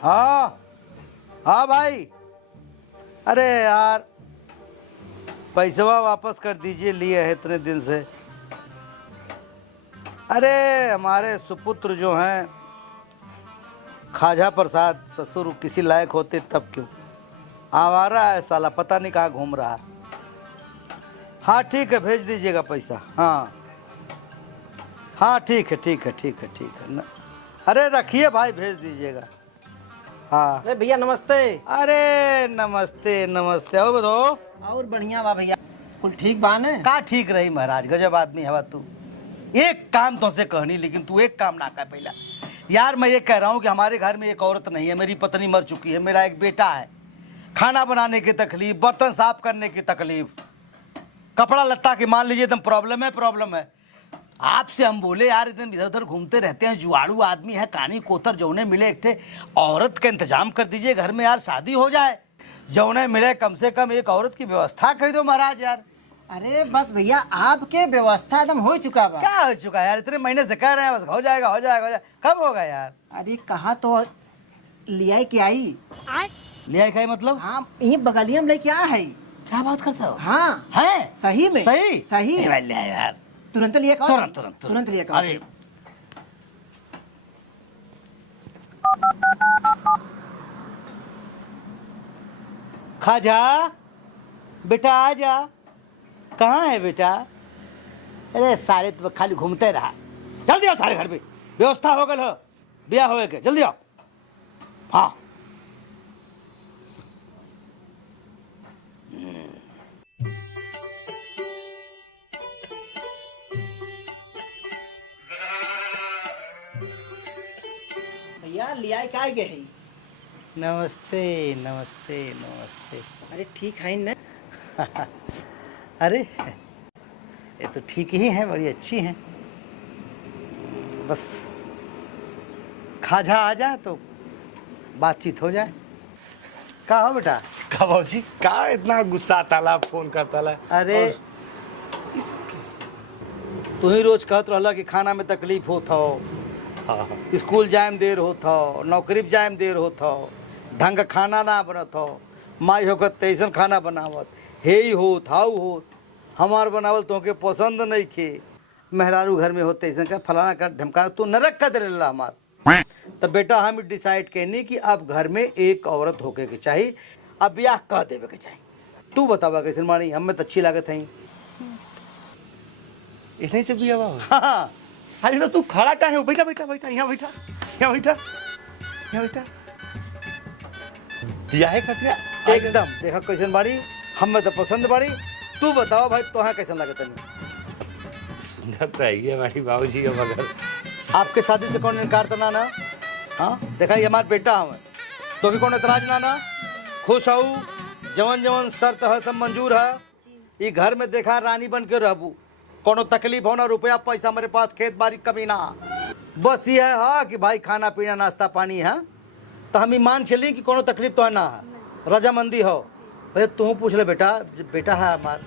हाँ हाँ भाई, अरे यार पैसवा वापस कर दीजिए, लिए है इतने दिन से। अरे हमारे सुपुत्र जो हैं खाजा प्रसाद ससुर किसी लायक होते तब क्यों, आवारा है साला, पता नहीं कहाँ घूम रहा है। हाँ ठीक है, भेज दीजिएगा पैसा। हाँ हाँ ठीक है ठीक है ठीक है ठीक है अरे रखिए भाई, भेज दीजिएगा। हाँ अरे भैया नमस्ते। अरे नमस्ते नमस्ते, और बताओ। और बढ़िया बा भैया, कुल ठीक बा ने? का ठीक रही महाराज, गजब आदमी है तू। एक काम तो से कहनी, लेकिन तू एक काम ना कर पहला। यार मैं ये कह रहा हूँ कि हमारे घर में एक औरत नहीं है, मेरी पत्नी मर चुकी है, मेरा एक बेटा है। खाना बनाने की तकलीफ, बर्तन साफ करने की तकलीफ, कपड़ा लत्ता की मान लीजिए एकदम प्रॉब्लम है। आपसे हम बोले यार इतने इधर उधर घूमते रहते हैं, जुआड़ू आदमी है, कानी कोतर जौने मिले एक ठे औरत का इंतजाम कर दीजिए घर में यार, शादी हो जाए। जौने मिले कम से कम एक औरत की व्यवस्था कर दो महाराज यार। अरे बस भैया आपके व्यवस्था एकदम हो चुका बा। क्या हो चुका है यार, इतने महीने से कह रहे हैं बस हो जाएगा हो जाएगा हो जाएगा, कब होगा यार? अरे कहा तो लिया के आई। लिया खाई मतलब? हाँ यही बगलिया में लेके आ है। क्या बात करता हो? हाँ है सही में, सही सही लिया यार, तुरंत लिया का, तुरंत लिया का। अरे खाजा बेटा आ जा। कहाँ है बेटा? अरे सारे तो खाली घूमते रहा। जल्दी आओ सारे घर पे, व्यवस्था हो गल हो, ब्याह होए के, जल्दी आओ। हाँ भैया लिया का गए है। नमस्ते नमस्ते नमस्ते। अरे ठीक है ना? अरे ये तो ठीक ही हैं, बड़ी अच्छी हैं, बस खाजा आ जाए तो बातचीत हो जाए। का हो बेटा? का बाबूजी का इतना गुस्सा ताला फोन करता ला? अरे तू ही रोज कहत रहला कि खाना में तकलीफ होत हो, हाँ। स्कूल जाए में देर होत हो, नौकरी पे जाए में देर होत हो, ढंग का खाना ना बनत हो, माई होकर तैसन खाना बनावत, हे ही होत हाउ होत, हमार बनावल तोहके पसंद नहीं खे, मेहरारू घर में होते ऐसा का फलाना कर ढमकाना, तू नरक कर दे हमार। तब बेटा हम डिसाइड कहनी कि अब घर में एक औरत होके के चाहिए, अब ब्याह कह देवे के चाहिए। तू बतावा कैसे मानी, हमें तो अच्छी लागत है। इतने से भी आवा? हाँ अरे तो तू खड़ा का है? बैठा बैठा बैठा, यहाँ बैठा, यहाँ बैठा, यहाँ बैठा। यह है खटिया एकदम, देखा कैसे बाड़ी, हमें तो पसंद बाड़ी। तू बताओ भाई तोहा कैसा लागत है? सुंदर तो है हमारी बाबूजी का, मगर आपके शादी से कौन इनकार तो ना? हाँ देखा ये हमारा बेटा हमें, तो कि कौन एतराज ना? खुश हो, जवन जवन शर्त है सब मंजूर है। ये घर में देखा रानी बन के रहबू, कोनो तकलीफ हो ना, रुपया पैसा हमारे पास, खेत बाड़ी कमी ना, बस ये है कि भाई खाना पीना नाश्ता पानी है, तो हम मान चली कि कोनो तकलीफ तो है ना है, रजामंदी हो। भैया तू पूछ ले बेटा, बेटा है हमार।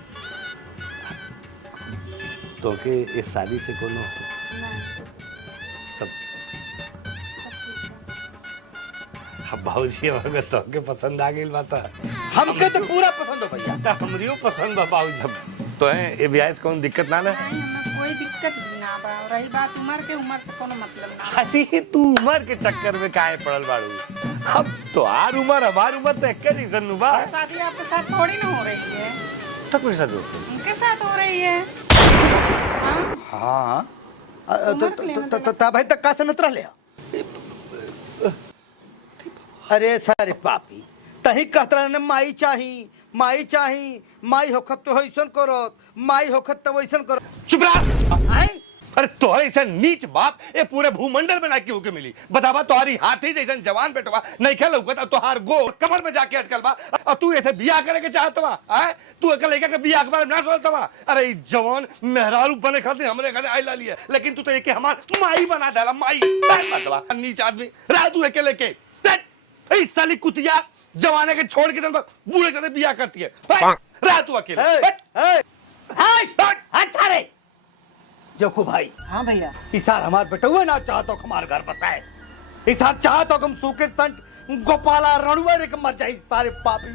तो के इस शादी से कोनो सब अब बाबूजी अगर तो के पसंद आ गई बात, हमके तो पूरा पसंद हो भैया। तो हमरियो पसंद बा बाबूजी। तो है ये ब्याह से कौन दिक्कत ना? कोई दिक्कत भी ना बा। रही बात उम्र के, उम्र से कोनो मतलब ना। अरे तू उम्र के चक्कर में काहे पड़ल बाड़ू? अब तो आर उम्र हमार उम्र तो एक जैसन नु बा। शादी आपके साथ थोड़ी ना हो रही है, तो कोई साथ दोस्त उनके साथ हो रही है। हाँ तो भाई तक का समझ रह ले। अरे सारे पापी तही कहत रहे माई चाही, माई चाही, माई होखत तो ऐसन करो, माई होखत तो वैसन करो। चुप रहा। अरे तो ऐसा नीच बाप ये पूरे भूमंडल में ना क्यों के मिली? बतावा तुम्हारी हाथी जैसन जवान बेटवा नहीं खेल लौकत, तोहार गोड़ कमर में जाके अटकल बा, और तू ऐसे बियाह करे के चाहत बा? आए तू एक लड़का के बियाह के बारे में ना सोचत बा? अरे ई जवान मेहरारू बने खातिर हमरे घरे आइला लिए, लेकिन तू तो एक हमार माई बना देला, माई मतवा नीच आदमी। रह तू एक लेके ए साली कुतिया जवाने के छोड़ के बूढ़े चले बियाह करती है। रह तू अकेले। सारे जोखू भाई। हाँ भैया। इसार हमार बेटुआ ना चाहतो हमार घर बसाए, इसार चाहतो हम सूखे संट गोपाला रणुआ रे के मर जाई सारे पापी।